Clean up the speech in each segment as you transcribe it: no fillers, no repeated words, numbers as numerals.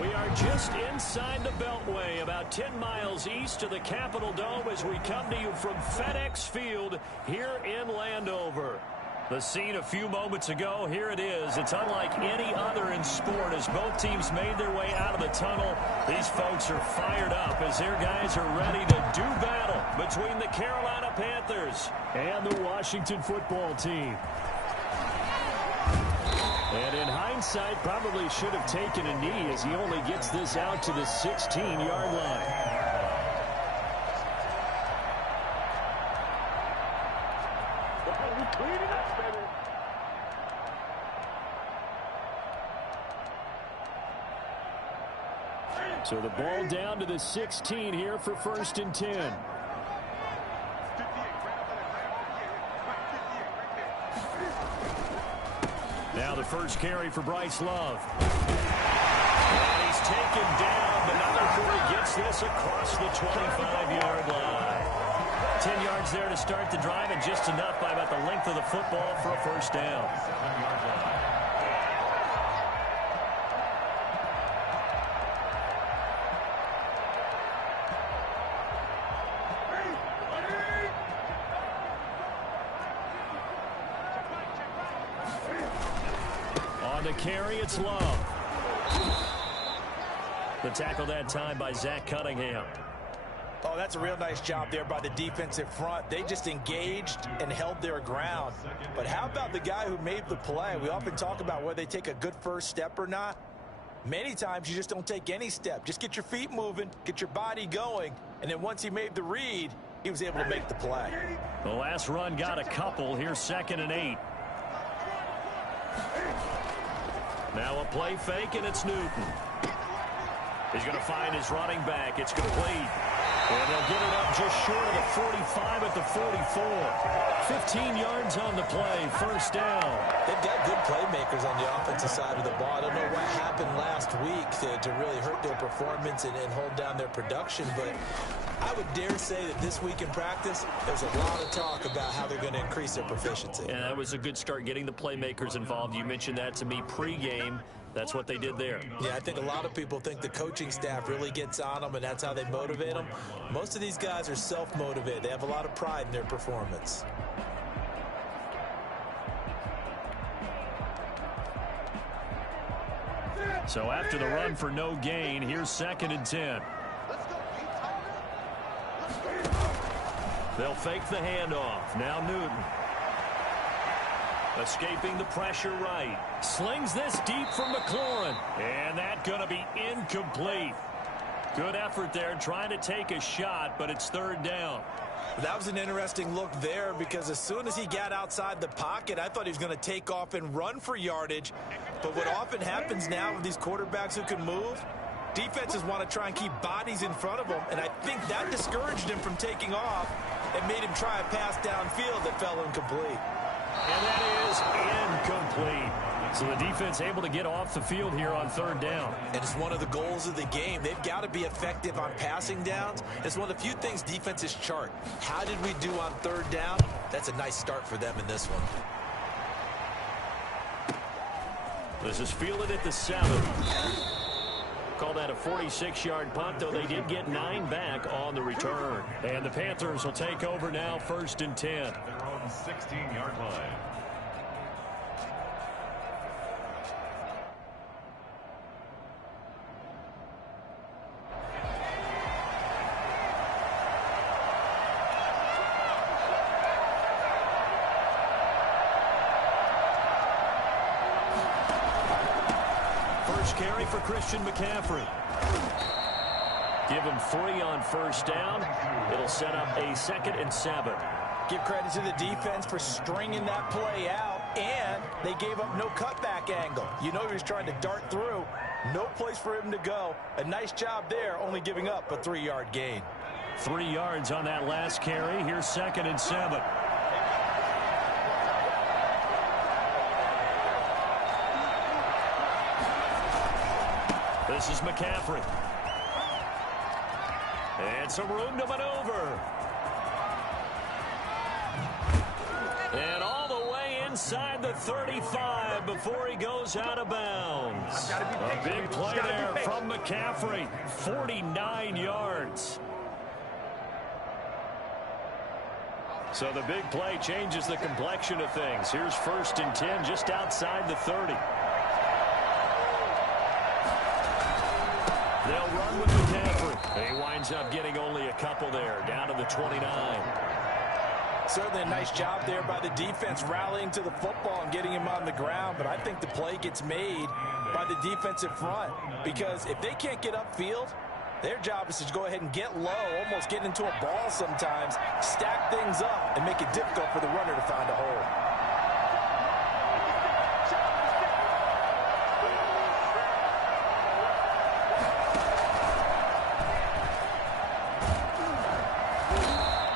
We are just inside the Beltway, about 10 miles east of the Capitol Dome as we come to you from FedEx Field here in Landover. The scene a few moments ago, here it is. It's unlike any other in sport as both teams made their way out of the tunnel. These folks are fired up as their guys are ready to do battle between the Carolina Panthers and the Washington football team. And in hindsight, probably should have taken a knee as he only gets this out to the 16-yard line. So the ball down to the 16 here for 1st and 10. Now the first carry for Bryce Love. And he's taken down, but not before he gets this across the 25-yard line. 10 yards there to start the drive, and just enough by about the length of the football for a first down. The carry, it's Love. The tackle that time by Zach Cunningham. Oh, that's a real nice job there by the defensive front. They just engaged and held their ground. But how about the guy who made the play? We often talk about whether they take a good first step or not. Many times you just don't take any step. Just get your feet moving, get your body going, and then once he made the read, he was able to make the play. The last run got a couple. Here's 2nd and 8. Now a play fake, and it's Newton. He's going to find his running back. It's complete. And they'll get it up just short of the 45 at the 44. 15 yards on the play. First down. They've got good playmakers on the offensive side of the ball. I don't know what happened last week to really hurt their performance and hold down their production, but I would dare say that this week in practice, there's a lot of talk about how they're going to increase their proficiency. And that was a good start getting the playmakers involved. You mentioned that to me pregame. That's what they did there. Yeah, I think a lot of people think the coaching staff really gets on them, and that's how they motivate them. Most of these guys are self-motivated. They have a lot of pride in their performance. So after the run for no gain, here's 2nd and 10. They'll fake the handoff. Now Newton. Escaping the pressure right. Slings this deep from McLaurin. And that's going to be incomplete. Good effort there trying to take a shot, but it's 3rd down. That was an interesting look there because as soon as he got outside the pocket, I thought he was going to take off and run for yardage. But what often happens now with these quarterbacks who can move, defenses want to try and keep bodies in front of them, and I think that discouraged him from taking off and made him try a pass downfield that fell incomplete. And that is incomplete. So the defense able to get off the field here on 3rd down. And it's one of the goals of the game. They've got to be effective on passing downs. It's one of the few things defenses chart. How did we do on 3rd down? That's a nice start for them in this one. This is fielded at the 7. Call that a 46-yard punt, though they did get 9 back on the return. And the Panthers will take over now, 1st and 10. Their own 16-yard line. First carry for Christian McCaffrey. Give him 3 on 1st down. It'll set up a 2nd and 7. Give credit to the defense for stringing that play out, and they gave up no cutback angle. You know he was trying to dart through. No place for him to go. A nice job there, only giving up a 3-yard gain. 3 yards on that last carry. Here's 2nd and 7. This is McCaffrey. And some room to maneuver. And all the way inside the 35 before he goes out of bounds. A big play there from McCaffrey, 49 yards. So the big play changes the complexion of things. Here's 1st and 10 just outside the 30. They'll run with McCaffrey. He winds up getting only a couple there, down to the 29. Certainly a nice job there by the defense rallying to the football and getting him on the ground, but I think the play gets made by the defensive front because if they can't get upfield, their job is to go ahead and get low, almost get into a ball sometimes, stack things up, and make it difficult for the runner to find a hole.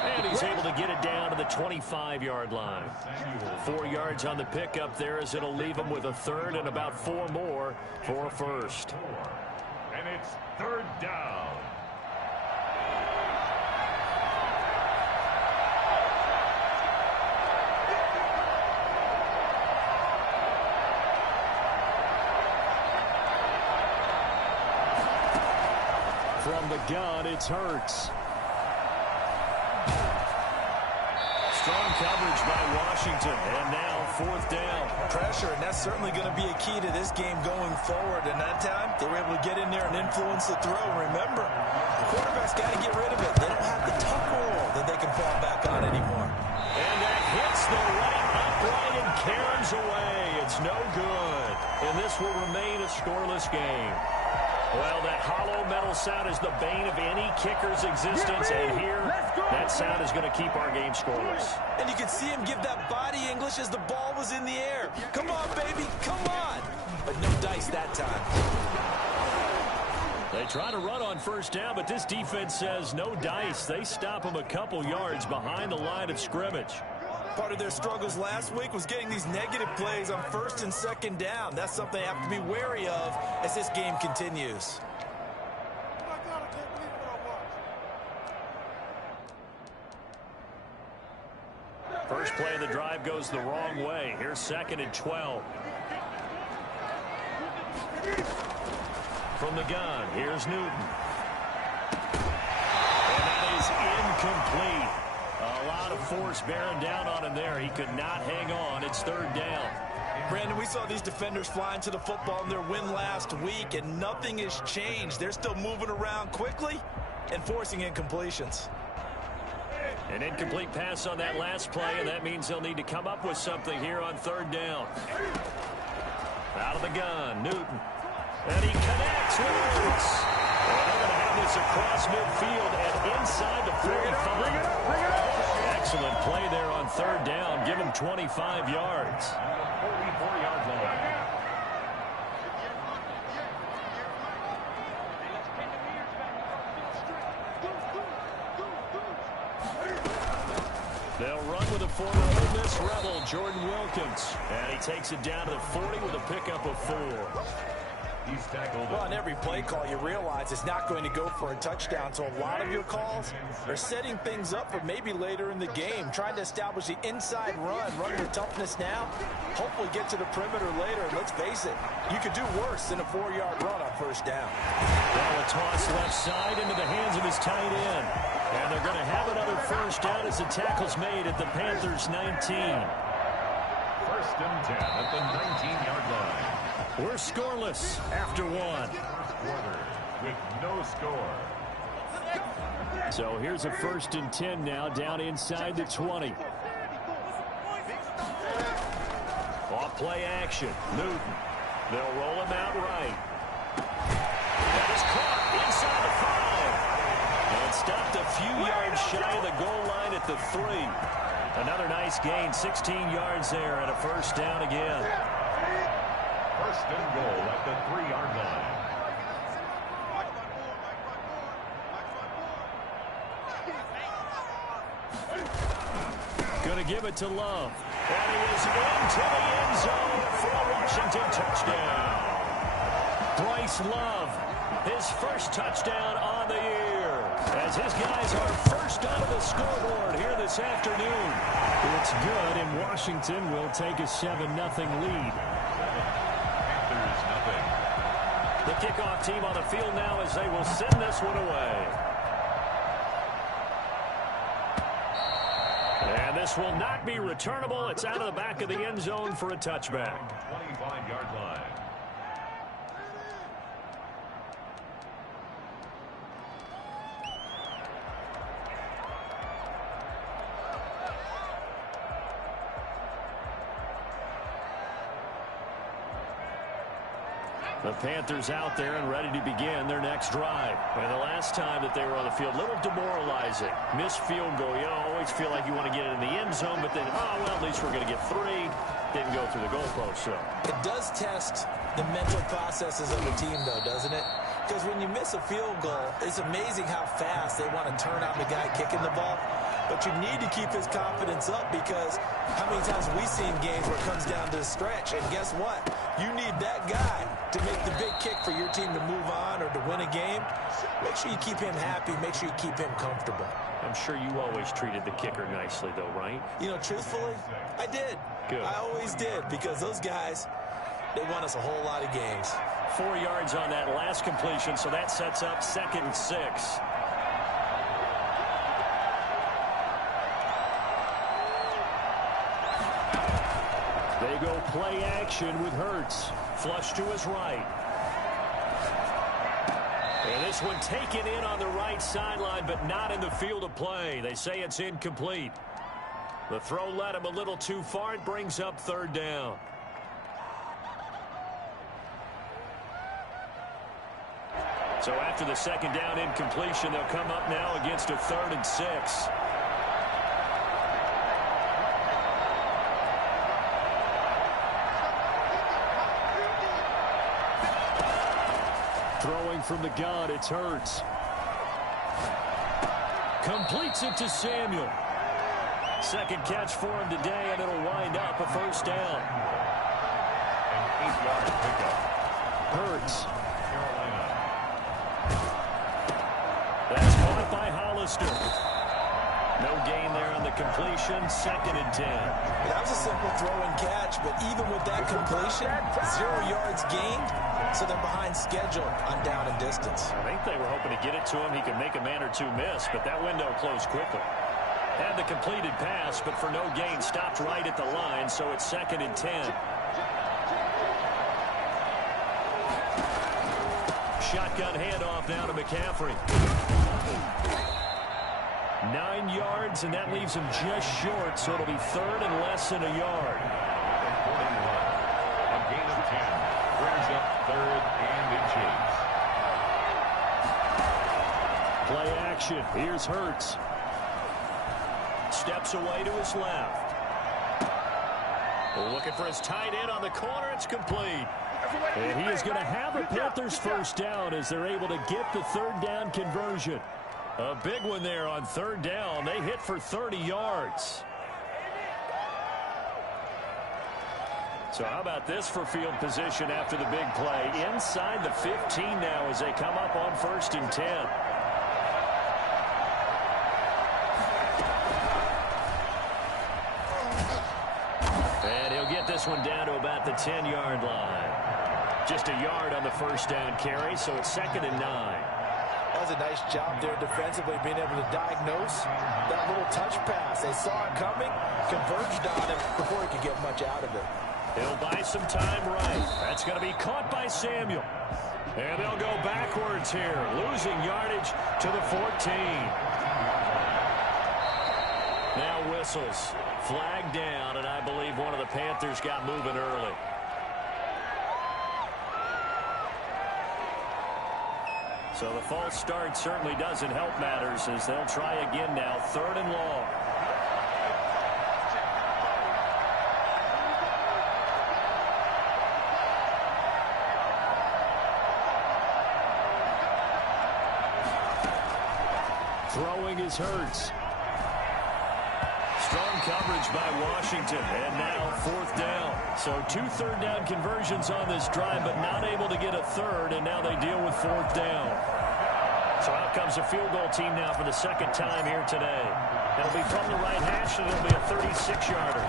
And he's able to get it down to the 25-yard line. 4 yards on the pickup there as it'll leave him with a third and about 4 more for a first. And it's 3rd down. From the gun, it's Hurts. Strong coverage by Washington, and now 4th down. Pressure, and that's certainly going to be a key to this game going forward. And that time, they were able to get in there and influence the throw. Remember, the quarterback's got to get rid of it. They don't have the tuck rule that they can fall back on anymore. And that hits the right upright and caroms away. It's no good. And this will remain a scoreless game. Well, that hollow metal sound is the bane of any kicker's existence, and here, that sound is going to keep our game scoreless. And you can see him give that body English as the ball was in the air. Come on, baby, come on. But no dice that time. They try to run on 1st down, but this defense says no dice. They stop him a couple yards behind the line of scrimmage. Part of their struggles last week was getting these negative plays on 1st and 2nd down. That's something they have to be wary of as this game continues. First play of the drive goes the wrong way. Here's 2nd and 12. From the gun, here's Newton. And that is incomplete. A lot of force bearing down on him there. He could not hang on. It's 3rd down. Brandon, we saw these defenders flying to the football in their win last week, and nothing has changed. They're still moving around quickly and forcing incompletions. An incomplete pass on that last play, and that means they'll need to come up with something here on 3rd down. Out of the gun, Newton. And he connects with Hurts. They're going to have this across midfield and inside the 45. Excellent play there on 3rd down. Give him 25 yards. 44-yard line. They'll run with a former Ole Miss Rebel, Jordan Wilkins. And he takes it down to the 40 with a pickup of 4. He's tackled. Well, on every play call, you realize it's not going to go for a touchdown. So a lot of your calls are setting things up for maybe later in the game, trying to establish the inside run with toughness now, hopefully get to the perimeter later. And let's face it, you could do worse than a 4-yard run on 1st down. Well, a toss left side into the hands of his tight end. And they're going to have another 1st down as the tackle's made at the Panthers' 19. 1st and 10 at the 19-yard line. We're scoreless after 1. Quarter with no score. So here's a 1st and 10 now down inside the 20. Off play action. Newton. They'll roll him out right. That is caught inside the 5. And stopped a few yards shy of the goal line at the 3. Another nice gain, 16 yards there and a 1st down again. 1st and goal at the 3-yard line. Going to give it to Love. And he is into the end zone for a Washington touchdown. Bryce Love, his 1st touchdown on the year. As his guys are first onto the scoreboard here this afternoon. It's good, and Washington will take a 7-0 lead. Panthers nothing. The kickoff team on the field now as they will send this one away. And this will not be returnable. It's out of the back of the end zone for a touchback. 25-yard line. The Panthers out there and ready to begin their next drive. And the last time that they were on the field, a little demoralizing. Missed field goal. You always feel like you want to get it in the end zone, but then, oh, well, at least we're going to get 3. Didn't go through the goalpost, so. It does test the mental processes of the team, though, doesn't it? Because when you miss a field goal, it's amazing how fast they want to turn on the guy kicking the ball. But you need to keep his confidence up, because how many times have we seen games where it comes down to the stretch, and guess what? You need that guy to make the big kick for your team to move on or to win a game. Make sure you keep him happy. Make sure you keep him comfortable. I'm sure you always treated the kicker nicely, though, right? You know, truthfully, I did. Good. I always did, because those guys, they won us a whole lot of games. 4 yards on that last completion, so that sets up 2nd and 6. They go play action with Hurts. Flush to his right. And this one taken in on the right sideline, but not in the field of play. They say it's incomplete. The throw led him a little too far. It brings up 3rd down. So after the 2nd down incompletion, they'll come up now against a 3rd and 6. Throwing from the gun, it's Hurts. Completes it to Samuel. 2nd catch for him today, and it'll wind up a 1st down. An 8-yard pickup. Hurts. Carolina. That's caught by Hollister. No gain there on the completion. 2nd and 10. That was a simple throw and catch, but even with that completion, 0 yards gained, so they're behind schedule on down and distance. I think they were hoping to get it to him. He could make a man or two miss, but that window closed quickly. Had the completed pass, but for no gain, stopped right at the line, so it's 2nd and 10. Shotgun handoff now to McCaffrey. 9 yards, and that leaves him just short, so it'll be 3rd and less than a yard. 41. A gain of 10. Brings up 3rd and inches. Play action. Here's Hurts. Steps away to his left. Looking for his tight end on the corner. It's complete. And he is going to have the Panthers 1st down as they're able to get the 3rd down conversion. A big one there on 3rd down. They hit for 30 yards. So how about this for field position after the big play? Inside the 15 now as they come up on 1st and 10. And he'll get this one down to about the 10-yard line. Just a yard on the 1st down carry, so it's 2nd and 9. That was a nice job there defensively, being able to diagnose that little touch pass. They saw it coming, converged on him before he could get much out of it. He'll buy some time right. That's going to be caught by Samuel. And they'll go backwards here, losing yardage to the 14. Now whistles. Flag down, and I believe one of the Panthers got moving early. So the false start certainly doesn't help matters as they'll try again now, 3rd and long. Throwing is Hurts. Strong coverage by Washington, and now 4th down. So 2 3rd down conversions on this drive, but not able to get a 3rd, and now they deal with 4th down. So out comes the field goal team now for the second time here today. It'll be from the right hash, and it'll be a 36-yarder.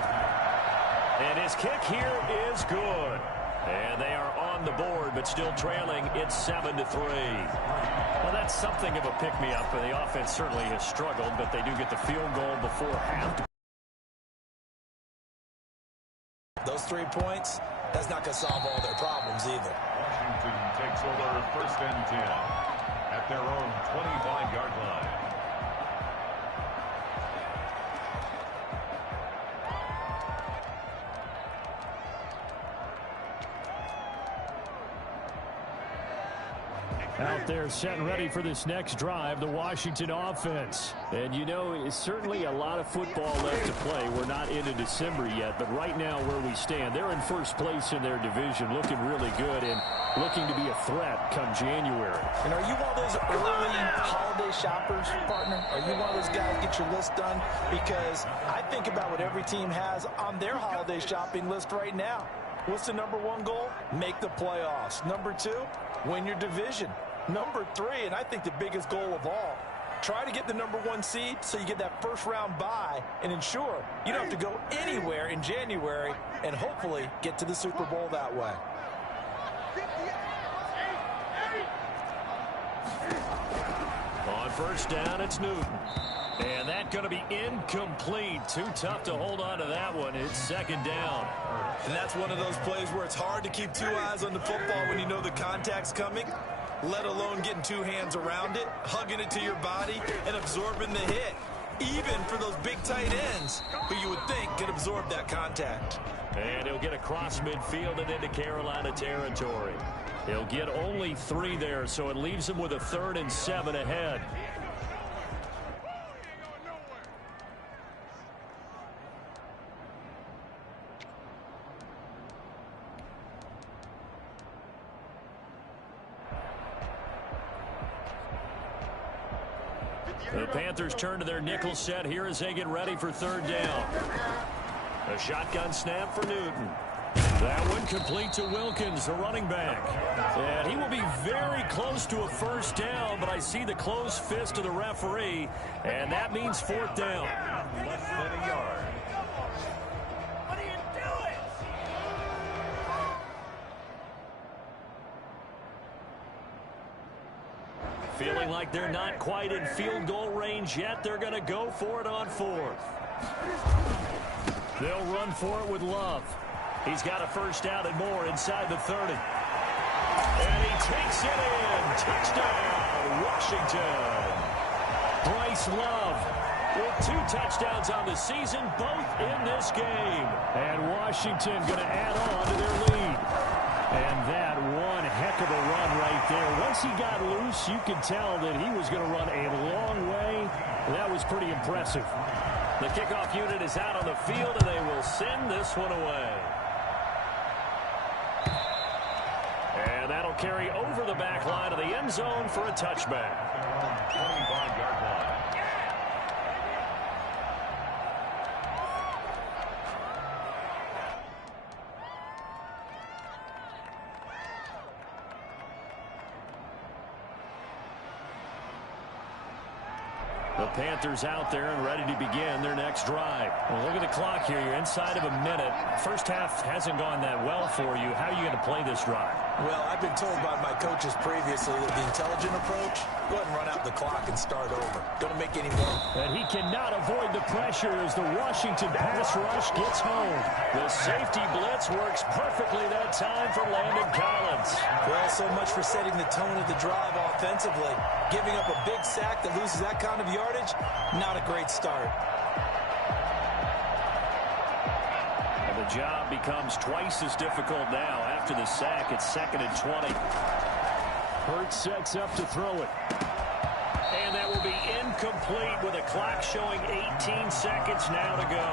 And his kick here is good. And they are on the board, but still trailing. It's 7-3. Well, that's something of a pick-me-up, and the offense certainly has struggled, but they do get the field goal before half. Those 3 points, that's not going to solve all their problems either. Washington takes over first and 10 at their own 25-yard line. Out there set and ready for this next drive, the Washington offense. And you know, it's certainly a lot of football left to play. We're not into December yet, but right now where we stand, they're in first place in their division, looking really good and looking to be a threat come January. And are you one of those early holiday shoppers, partner? Are you one of those guys get your list done? Because I think about what every team has on their holiday shopping list right now. What's the number 1 goal? Make the playoffs. Number 2, win your division. Number 3, and I think the biggest goal of all, try to get the number 1 seed so you get that first-round bye and ensure you don't have to go anywhere in January and hopefully get to the Super Bowl that way. On first down, it's Newton. And that's going to be incomplete. Too tough to hold on to that one. It's second down. And that's one of those plays where it's hard to keep 2 eyes on the football when you know the contact's coming, let alone getting 2 hands around it, hugging it to your body, and absorbing the hit. Even for those big tight ends who you would think could absorb that contact. And he'll get across midfield and into Carolina territory. He'll get only 3 there, so it leaves him with a 3rd and 7 ahead. The Panthers turn to their nickel set here as they get ready for 3rd down. A shotgun snap for Newton. That one complete to Wilkins, the running back. And he will be very close to a first down, but I see the closed fist of the referee, and that means 4th down. Less than a yard. Feeling like they're not quite in field goal range yet, they're going to go for it on 4th. They'll run for it with Love. He's got a first down and more inside the 30. And he takes it in. Touchdown, Washington. Bryce Love with 2 touchdowns on the season, both in this game. And Washington going to add on to their lead. And that one heck of a run right there. Once he got loose, you could tell that he was going to run a long way. That was pretty impressive. The kickoff unit is out on the field, and they will send this one away. And that'll carry over the back line of the end zone for a touchback. 25-yard line. The Panthers out there and ready to begin their next drive. Well, look at the clock here. You're inside of a minute. First half hasn't gone that well for you. How are you going to play this drive? Well, I've been told by my coaches previously that the intelligent approach, go ahead and run out the clock and start over. Don't make any more. And he cannot avoid the pressure as the Washington pass rush gets home. The safety blitz works perfectly that time for Landon Collins. Well, so much for setting the tone of the drive offensively. Giving up a big sack that loses that kind of yardage, not a great start. And the job becomes twice as difficult now. After the sack, it's 2nd and 20. Hurts sets up to throw it. And that will be incomplete with a clock showing 18 seconds now to go.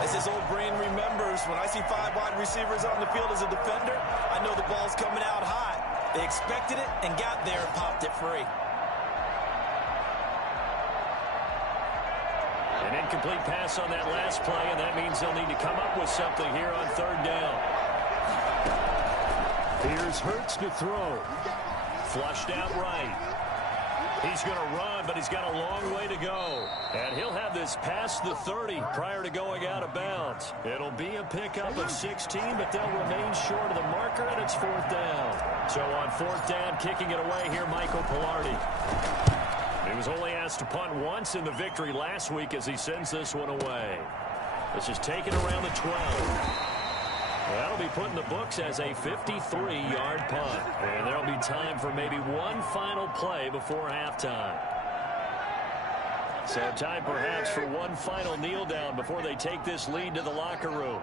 As his old brain remembers, when I see 5 wide receivers on the field as a defender, I know the ball's coming out hot. They expected it and got there and popped it free. An incomplete pass on that last play, and that means they'll need to come up with something here on 3rd down. Here's Hurts to throw. Flushed out right. He's going to run, but he's got a long way to go. And he'll have this past the 30 prior to going out of bounds. It'll be a pickup of 16, but they'll remain short of the marker, and it's 4th down. So on 4th down, kicking it away here, Michael Palardy. He was only asked to punt once in the victory last week as he sends this one away. This is taken around the 12. That'll be put in the books as a 53-yard punt. And there'll be time for maybe one final play before halftime. So time perhaps for one final kneel down before they take this lead to the locker room.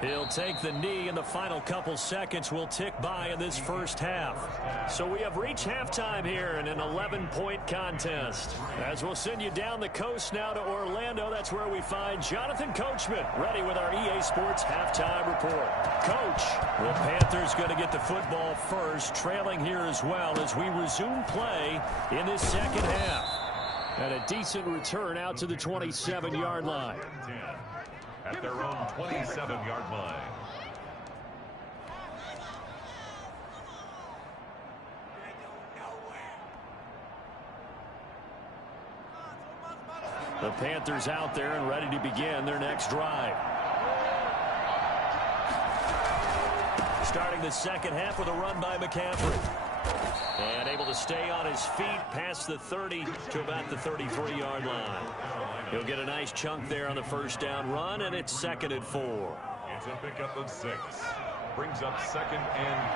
He'll take the knee, and the final couple seconds will tick by in this first half. So we have reached halftime here in an 11-point contest. As we'll send you down the coast now to Orlando, that's where we find Jonathan Coachman, ready with our EA Sports halftime report. Coach, the Panthers going to get the football first, trailing here as well as we resume play in this second half. And a decent return out to the 27-yard line. At their own 27-yard line. The Panthers out there and ready to begin their next drive. Starting the second half with a run by McCaffrey. And able to stay on his feet past the 30 to about the 33-yard line. He'll get a nice chunk there on the first down run, and it's 2nd and 4. It's a pickup of 6. Brings up 2nd and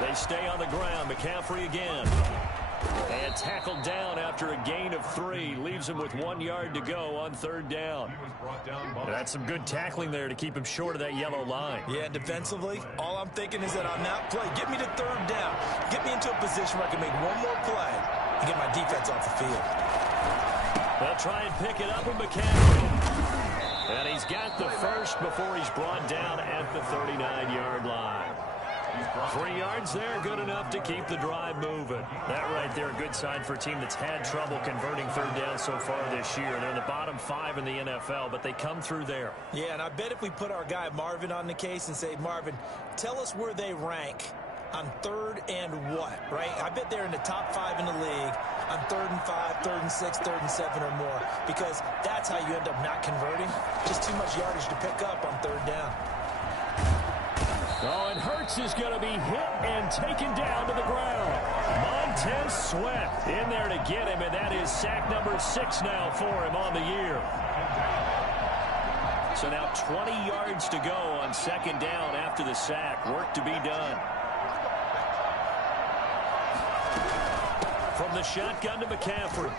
4. They stay on the ground. McCaffrey again. And tackled down after a gain of 3. Leaves him with 1 yard to go on 3rd down. That's some good tackling there to keep him short of that yellow line. Yeah, defensively, all I'm thinking is that on that play, get me to 3rd down. Get me into a position where I can make one more play and get my defense off the field. They'll try and pick it up with McCaffrey. And he's got the first before he's brought down at the 39-yard line. 3 yards there, good enough to keep the drive moving. That right there, a good sign for a team that's had trouble converting 3rd down so far this year. They're in the bottom 5 in the NFL, but they come through there. Yeah, and I bet if we put our guy Marvin on the case and say, Marvin, tell us where they rank on 3rd and what, right? I bet they're in the top 5 in the league on 3rd and 5, 3rd and 6, 3rd and 7 or more, because that's how you end up not converting. Just too much yardage to pick up on 3rd down. Oh, and Hurts is going to be hit and taken down to the ground. Montez Sweat in there to get him, and that is sack number 6 now for him on the year. So now 20 yards to go on 2nd down after the sack. Work to be done. From the shotgun to McCaffrey.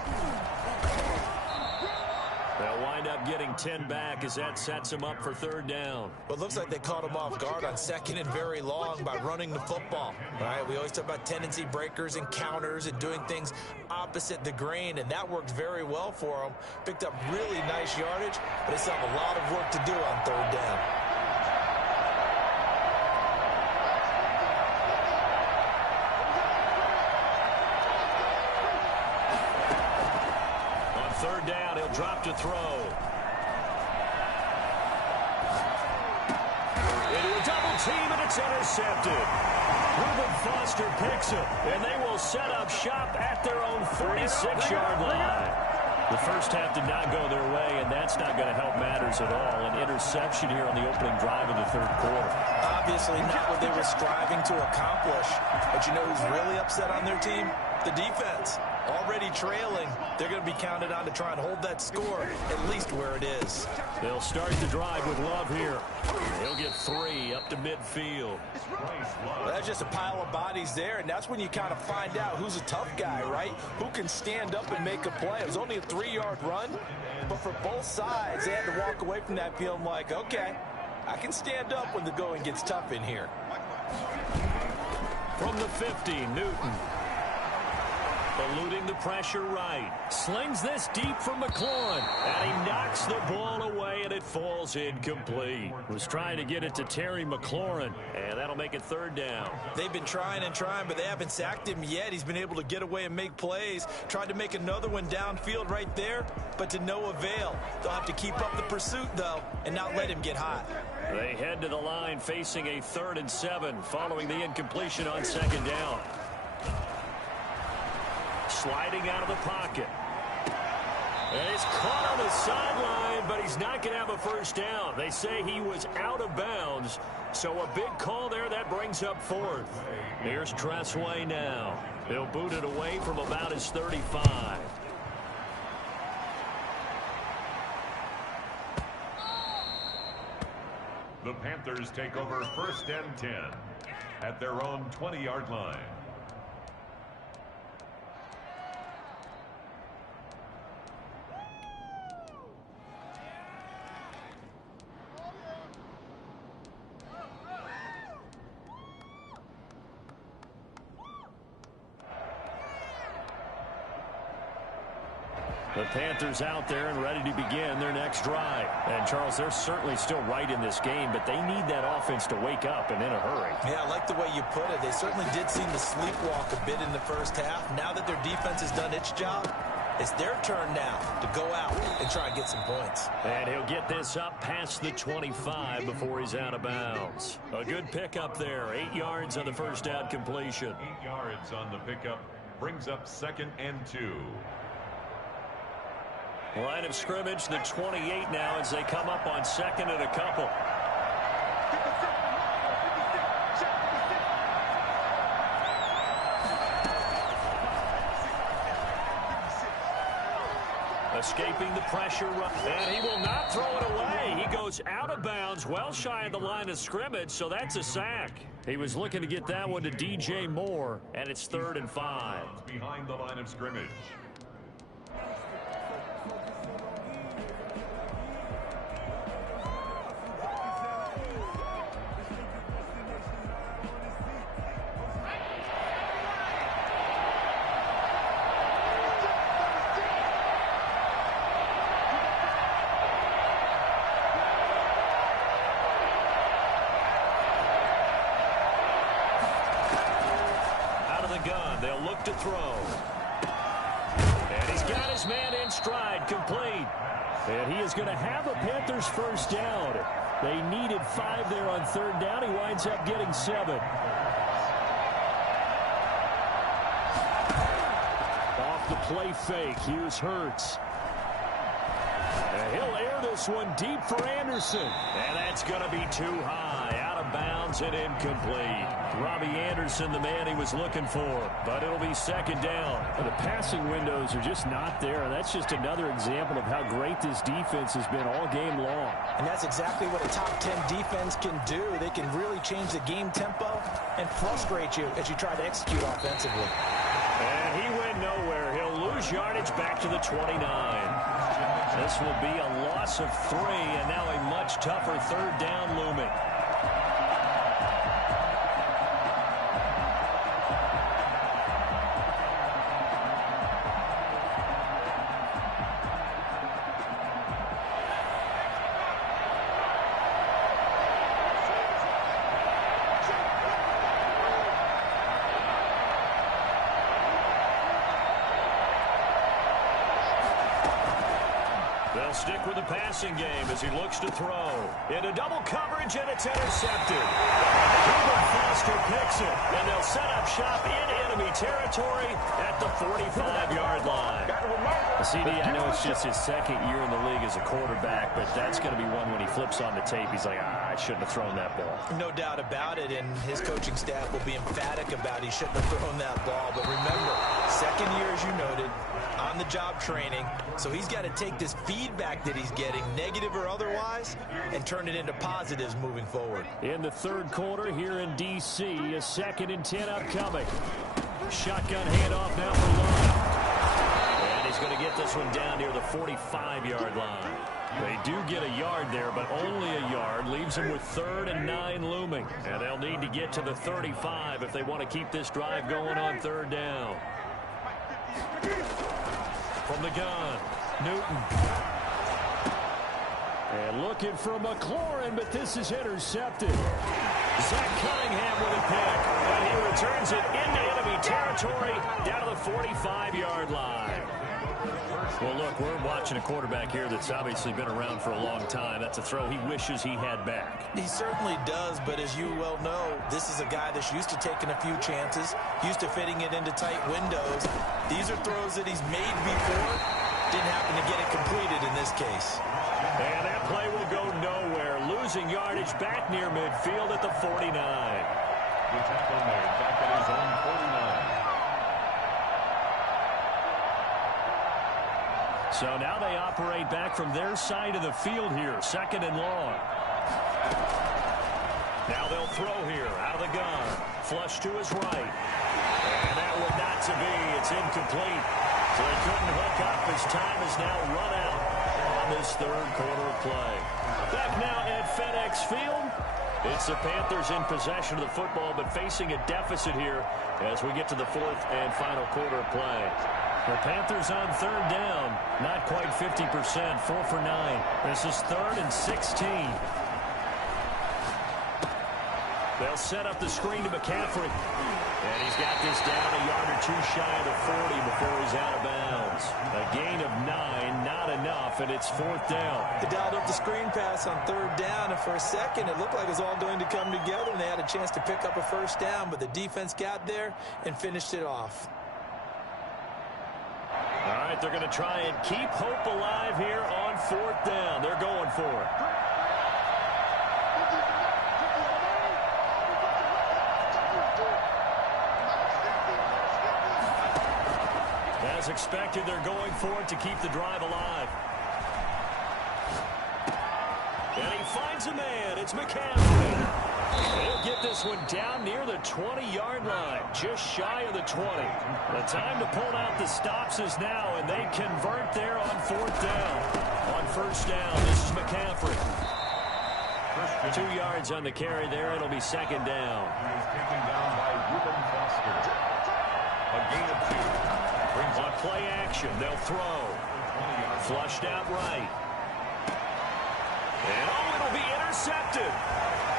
They'll wind up getting 10 back as that sets him up for 3rd down. Well, it looks like they caught him off guard on 2nd and very long by running the football. All right, we always talk about tendency breakers and counters and doing things opposite the grain, and that worked very well for him. Picked up really nice yardage, but they still have a lot of work to do on 3rd down. On 3rd down, he'll drop to throw. Into a double team, and it's intercepted. Reuben Foster picks him, and they will set up shop at their own 46-yard line. The first half did not go their way, and that's not going to help matters at all. An interception here on the opening drive of the 3rd quarter. Obviously not what they were striving to accomplish. But you know who's really upset on their team? The defense. Already trailing, they're going to be counted on to try and hold that score at least where it is. They'll start the drive with Love here. He'll get 3 up to midfield. Well, that's just a pile of bodies there, and that's when you kind of find out who's a tough guy, right? Who can stand up and make a play. It was only a 3-yard run, but for both sides, they had to walk away from that feeling like, okay, I can stand up when the going gets tough in here. From the 50, Newton. Eluding the pressure right. Slings this deep from McLaurin. And he knocks the ball away, and it falls incomplete. Was trying to get it to Terry McLaurin, and that'll make it third down. They've been trying and trying, but they haven't sacked him yet. He's been able to get away and make plays. Tried to make another one downfield right there, but to no avail. They'll have to keep up the pursuit, though, and not let him get hot. They head to the line facing a 3rd and 7 following the incompletion on 2nd down. Sliding out of the pocket. And he's caught on the sideline, but he's not going to have a first down. They say he was out of bounds, so a big call there. That brings up 4th. Here's Tressway now. He'll boot it away from about his 35. The Panthers take over 1st and 10 at their own 20-yard line. The Panthers out there and ready to begin their next drive. And, Charles, they're certainly still right in this game, but they need that offense to wake up and in a hurry. Yeah, I like the way you put it. They certainly did seem to sleepwalk a bit in the first half. Now that their defense has done its job, it's their turn now to go out and try and get some points. And he'll get this up past the 25 before he's out of bounds. A good pickup there. 8 yards on the first down completion. 8 yards on the pickup brings up 2nd and 2. Line of scrimmage, the 28 now as they come up on 2nd and a couple. Escaping the pressure, and he will not throw it away. He goes out of bounds, well shy of the line of scrimmage, so that's a sack. He was looking to get that one to DJ Moore, and it's 3rd and 5. Behind the line of scrimmage. They'll look to throw. And he's got his man in stride, complete. And he is going to have a Panthers first down. They needed 5 there on 3rd down. He winds up getting 7. Off the play fake, here's Hurts. And he'll air this one deep for Anderson. And that's going to be too high. Out of bounds and incomplete. Robbie Anderson, the man he was looking for. But it'll be 2nd down. The passing windows are just not there. And that's just another example of how great this defense has been all game long. And that's exactly what a top 10 defense can do. They can really change the game tempo and frustrate you as you try to execute offensively. And he went nowhere. He'll lose yardage back to the 29. This will be a loss of 3, and now a much tougher 3rd down looming. They'll stick with the passing game as he looks to throw. Into double coverage, and it's intercepted. Reuben Foster picks it, and they'll set up shop in enemy territory at the 45-yard line. CD, I know it's just his 2nd year in the league as a quarterback, but that's going to be one when he flips on the tape. He's like, I shouldn't have thrown that ball. No doubt about it, and his coaching staff will be emphatic about he shouldn't have thrown that ball. But remember, 2nd year, as you noted, on-the-job training, so he's got to take this feedback that he's getting, negative or otherwise, and turn it into positives moving forward. In the 3rd quarter here in D.C., a 2nd and 10 upcoming. Shotgun handoff now for Love. And he's going to get this one down near the 45-yard line. They do get a yard there, but only a yard. Leaves them with 3rd and 9 looming. And they'll need to get to the 35 if they want to keep this drive going on 3rd down. From the gun, Newton. And looking for McLaurin, but this is intercepted. Zach Cunningham with a pick. And he returns it into enemy territory down to the 45-yard line. Well, look, we're watching a quarterback here that's obviously been around for a long time. That's a throw he wishes he had back. He certainly does, but as you well know, this is a guy that's used to taking a few chances, used to fitting it into tight windows. These are throws that he's made before. Didn't happen to get it completed in this case. And that play will go nowhere. Losing yardage back near midfield at the 49. The tackle made back at his own 49. So now they operate back from their side of the field here, 2nd and long. Now they'll throw here out of the gun. Flush to his right. And that one not to be. It's incomplete. So they couldn't hook up. His time is now run out on this 3rd quarter of play. Back now at FedEx Field. It's the Panthers in possession of the football, but facing a deficit here as we get to the 4th and final quarter of play. The Panthers on 3rd down, not quite 50%, 4 for 9. This is 3rd and 16. They'll set up the screen to McCaffrey. And he's got this down a yard or 2 shy of the 40 before he's out of bounds. A gain of 9, not enough, and it's 4th down. They dialed up the screen pass on 3rd down, and for a second it looked like it was all going to come together, and they had a chance to pick up a 1st down, but the defense got there and finished it off. All right, they're going to try and keep hope alive here on 4th down. They're going for it. As expected, they're going for it to keep the drive alive. And he finds a man. It's McCaffrey. He'll get this one down near the 20-yard line, just shy of the 20. The time to pull out the stops is now, and they convert there on 4th down. On 1st down, this is McCaffrey. 2 yards on the carry there. It'll be 2nd down. He is taken down by Reuben Foster. A gain of 2. On play action, they'll throw. Flushed out right. And it'll be intercepted.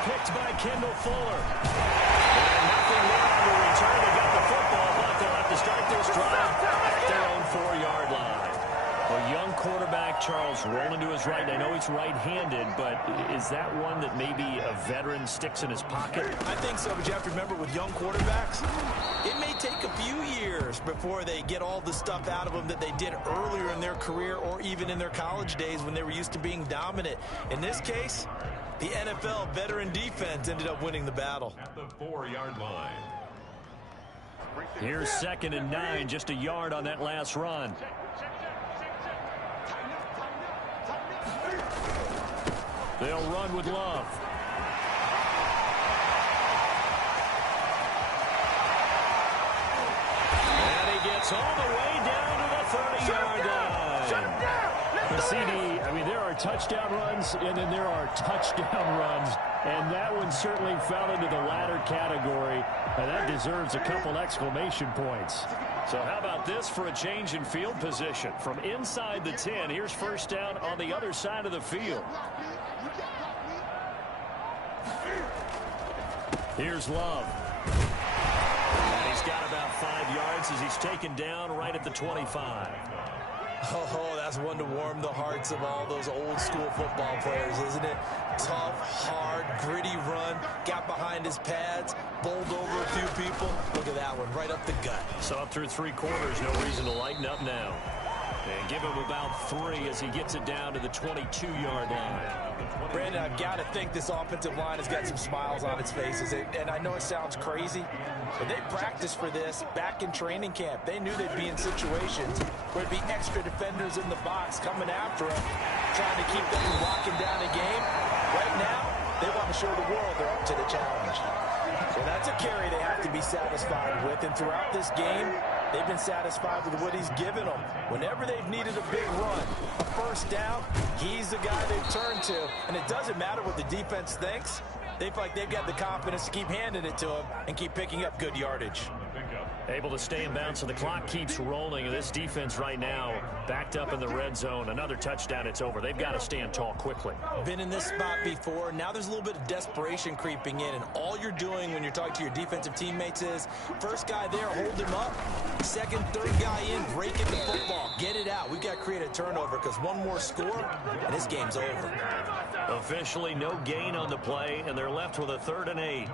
Picked by Kendall Fuller. And nothing there on the return. They got the football, but they'll have to start this drive at their own 4-yard line. A young quarterback, Charles, rolling to his right. I know he's right-handed, but is that one that maybe a veteran sticks in his pocket? I think so, but you have to remember with young quarterbacks, it may take a few years before they get all the stuff out of them that they did earlier in their career or even in their college days when they were used to being dominant. In this case, the NFL veteran defense ended up winning the battle. At the 4-yard line. Here's 2nd and 9, just a yard on that last run. They'll run with Love. And he gets all the way down to the 30-yard line. The CD, I mean, there are touchdown runs, and then there are touchdown runs. And that one certainly fell into the latter category. And that deserves a couple exclamation points. So how about this for a change in field position? From inside the 10, here's 1st down on the other side of the field. Here's Love. And he's got about 5 yards as he's taken down right at the 25. Oh, that's one to warm the hearts of all those old school football players, isn't it? Tough, hard, gritty run, got behind his pads, bowled over a few people. Look at that one, right up the gut. So up through 3 quarters, no reason to lighten up now. And give him about 3 as he gets it down to the 22-yard line. Brandon, I've got to think this offensive line has got some smiles on its faces. And I know it sounds crazy, but they practiced for this back in training camp. They knew they'd be in situations where there'd be extra defenders in the box coming after them, trying to keep them from locking down a game. Right now, they want to show the world they're up to the challenge. So that's a carry they have to be satisfied with. And throughout this game, they've been satisfied with what he's given them. Whenever they've needed a big run, a 1st down, he's the guy they've turned to. And it doesn't matter what the defense thinks. They feel like they've got the confidence to keep handing it to him and keep picking up good yardage. Able to stay in bounds, so the clock keeps rolling. And this defense right now backed up in the red zone. Another touchdown, it's over. They've got to stand tall quickly. Been in this spot before. Now there's a little bit of desperation creeping in, and all you're doing when you're talking to your defensive teammates is first guy there, hold him up. Second, third guy in, break it the football. Get it out. We've got to create a turnover because one more score, and this game's over. Officially no gain on the play, and they're left with a 3rd and 8.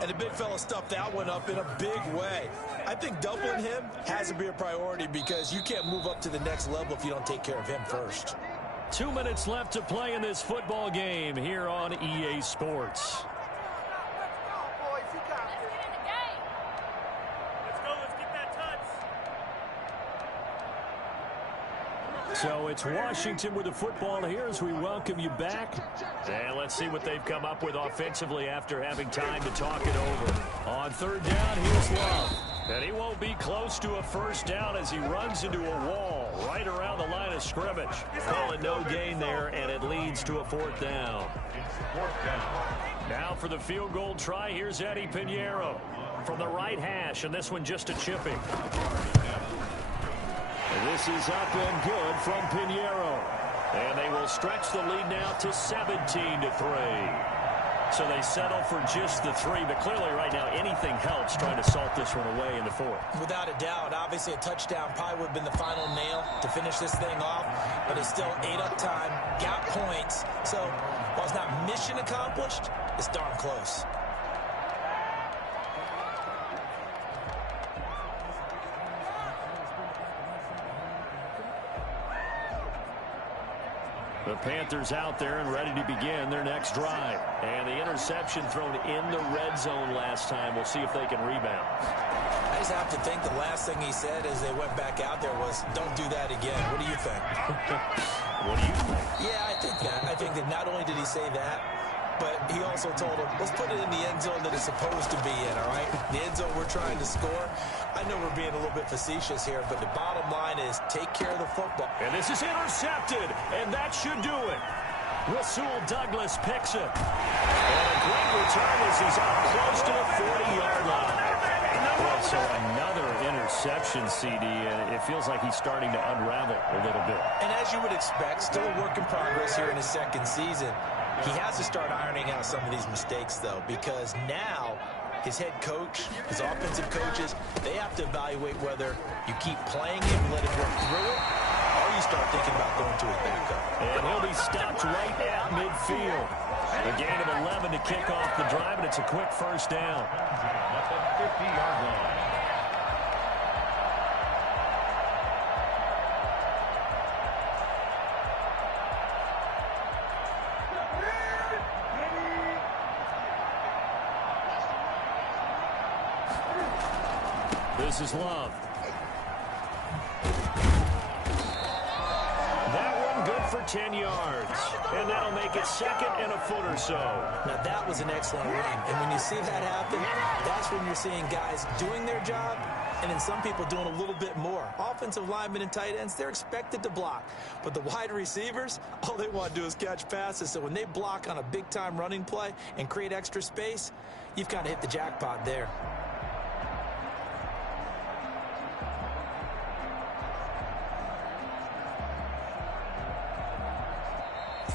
And the big fella stuffed that one up in a big way. I think doubling him has to be a priority because you can't move up to the next level if you don't take care of him first. 2 minutes left to play in this football game here on EA Sports. So it's Washington with the football here as we welcome you back. And let's see what they've come up with offensively after having time to talk it over. On 3rd down, here's Love. And he won't be close to a first down as he runs into a wall right around the line of scrimmage. Call it no gain there, and it leads to a 4th down. Now for the field goal try, here's Eddie Pinheiro from the right hash, and this one just a chipping. This is up and good from Pinheiro. And they will stretch the lead now to 17-3. So they settle for just the 3, but clearly right now anything helps trying to salt this one away in the 4th. Without a doubt, obviously a touchdown probably would have been the final nail to finish this thing off, but it's still 8 up time, got points. So while it's not mission accomplished, it's darn close. The Panthers out there and ready to begin their next drive. And the interception thrown in the red zone last time. We'll see if they can rebound. I just have to think the last thing he said as they went back out there was, don't do that again. What do you think? What do you think? Yeah, I think that. I think that not only did he say that, but he also told him, let's put it in the end zone that it's supposed to be in, all right? The end zone we're trying to score. I know we're being a little bit facetious here, but the bottom line is take care of the football. And this is intercepted, and that should do it. Rasul Douglas picks it. And a great return as he's up close to the 40-yard line. Well, so another interception, CD, and it feels like he's starting to unravel a little bit. And as you would expect, still a work in progress here in his 2nd season. He has to start ironing out some of these mistakes, though, because now his head coach, his offensive coaches, they have to evaluate whether you keep playing him, let him work through it, or you start thinking about going to his backup. And he'll be stopped right at midfield. A gain of 11 to kick off the drive, and it's a quick first down. At the 50-yard line. This is Love. That one good for 10 yards. And that'll make it 2nd and a foot or so. Now, that was an excellent run. And when you see that happen, that's when you're seeing guys doing their job and then some people doing a little bit more. Offensive linemen and tight ends, they're expected to block. But the wide receivers, all they want to do is catch passes. So when they block on a big-time running play and create extra space, you've kind of hit the jackpot there.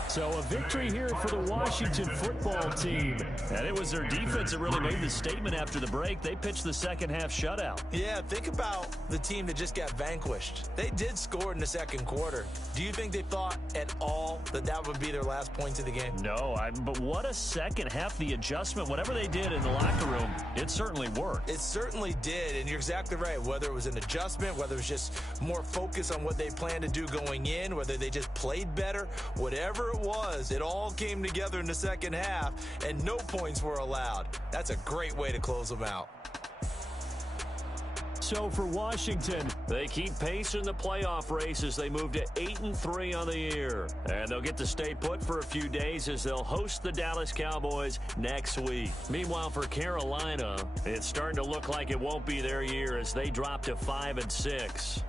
So a victory here for the Washington football team. And it was their defense that really made the statement after the break. They pitched the second half shutout. Yeah, think about the team that just got vanquished. They did score in the 2nd quarter. Do you think they thought at all that that would be their last points of the game? No, but what a second half. The adjustment, whatever they did in the locker room, it certainly worked. It certainly did, and you're exactly right. Whether it was an adjustment, whether it was just more focus on what they planned to do going in, whether they just played better, whatever it was, it all came together in the second half, and no points were allowed. That's a great way to close them out. So for Washington, they keep pace in the playoff race as they move to 8-3 on the year. And they'll get to stay put for a few days as they'll host the Dallas Cowboys next week. Meanwhile, for Carolina, it's starting to look like it won't be their year as they drop to 5-6.